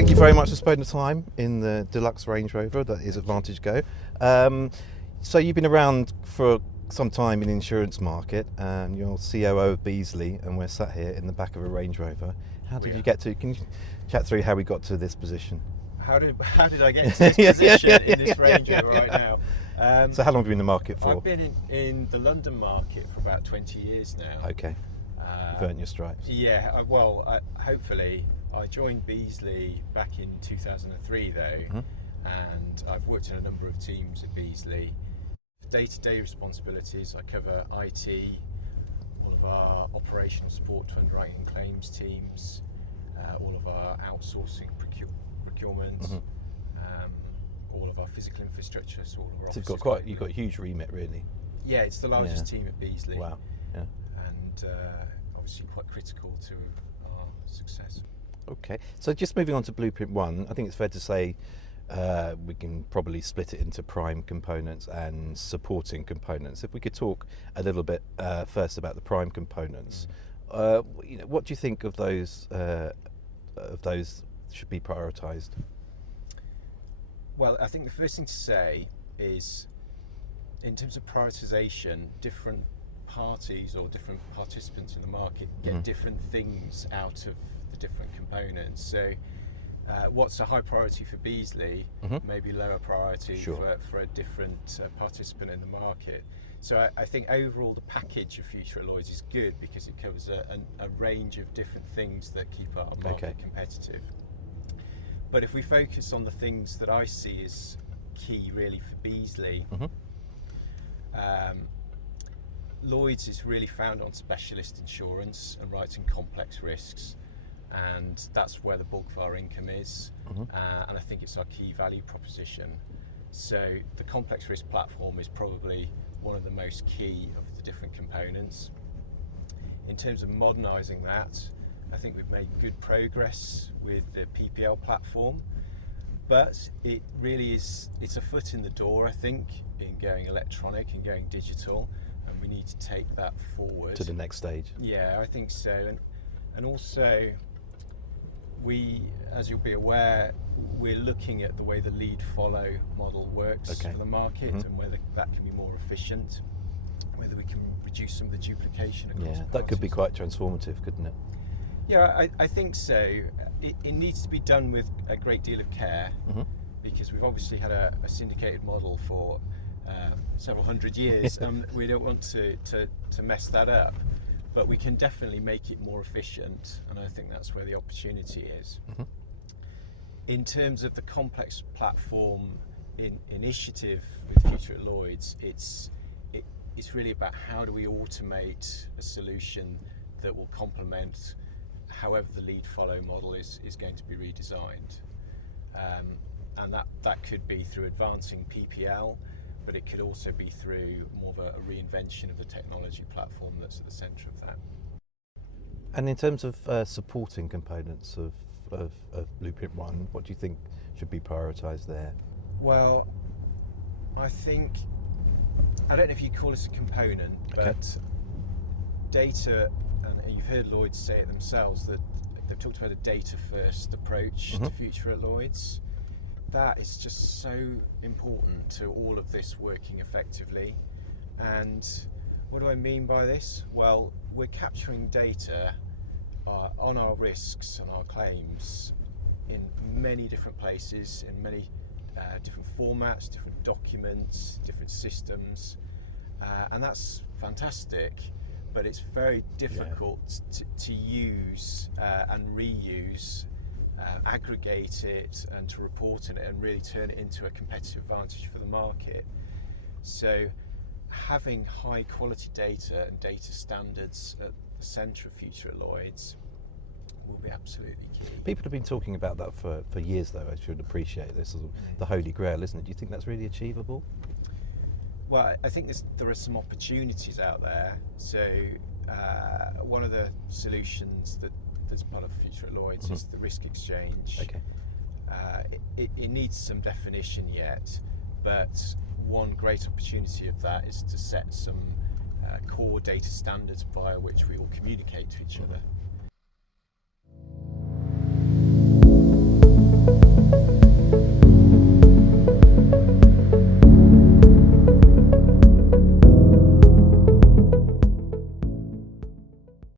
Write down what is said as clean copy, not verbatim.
thank you very much for spending the time in the deluxe Range Rover that is Advantage Go. So you've been around for some time in the insurance market, and you're COO of Beazley, and we're sat here in the back of a Range Rover. How did you get to? Can you chat through how we got to this position? How did I get to this position in this Range Rover right now? So how long have you been in the market for? I've been in the London market for about 20 years now. Okay. You've earned your stripes. Yeah, hopefully. I joined Beazley back in 2003 though, and I've worked in a number of teams at Beazley. Day-to-day responsibilities, I cover IT, all of our operational support to underwriting and claims teams, all of our outsourcing procurement, all of our physical infrastructure, so all of our So you've got a huge remit, really. Yeah, it's the largest team at Beazley. Wow. Yeah. And obviously quite critical to our success. Okay, so just moving on to Blueprint 1, I think it's fair to say we can probably split it into prime components and supporting components. If we could talk a little bit first about the prime components, what do you think of those should be prioritised? Well, I think the first thing to say is, in terms of prioritisation, different parties or different participants in the market get different things out of the different components. So what's a high priority for Beazley may be lower priority for a different participant in the market. So I think overall the package of Future at Lloyd's is good because it covers a range of different things that keep our market competitive. But if we focus on the things that I see as key really for Beazley, Lloyd's is really found on specialist insurance and writing complex risks, and that's where the bulk of our income is, and I think it's our key value proposition. So the complex risk platform is probably one of the most key of the different components. In terms of modernising that, I think we've made good progress with the PPL platform, but it really is, it's a foot in the door, I think, in going electronic and going digital, and we need to take that forward to the next stage. Yeah, I think so. And also, we, as you'll be aware, we're looking at the way the lead follow model works for the market, and whether that can be more efficient, whether we can reduce some of the duplication across parties. That could be quite transformative, couldn't it? Yeah, I think so. It needs to be done with a great deal of care, because we've obviously had a syndicated model for several hundred years, and we don't want to mess that up. But we can definitely make it more efficient, and I think that's where the opportunity is. In terms of the complex platform initiative with Future at Lloyd's, it's really about how do we automate a solution that will complement however the lead follow model is going to be redesigned, and that could be through advancing PPL, but it could also be through more of a reinvention of the technology platform that's at the centre of that. And in terms of supporting components of Blueprint 1, what do you think should be prioritised there? Well, I don't know if you call this a component, but data, and you've heard Lloyd say it themselves, that they've talked about a data-first approach to Future at Lloyd's. That is just so important to all of this working effectively. And what do I mean by this? Well, we're capturing data on our risks and our claims in many different places, in many different formats, different documents, different systems, and that's fantastic. But it's very difficult to use and reuse, aggregate it, and to report on it and really turn it into a competitive advantage for the market. So having high quality data and data standards at the centre of Future at Lloyd's will be absolutely key. People have been talking about that for years, though. I should appreciate this as the holy grail, isn't it? Do you think that's really achievable? Well, I think there are some opportunities out there. So one of the solutions that's part of Future at Lloyd's is the risk exchange. It needs some definition yet, but one great opportunity of that is to set some core data standards via which we all communicate to each other.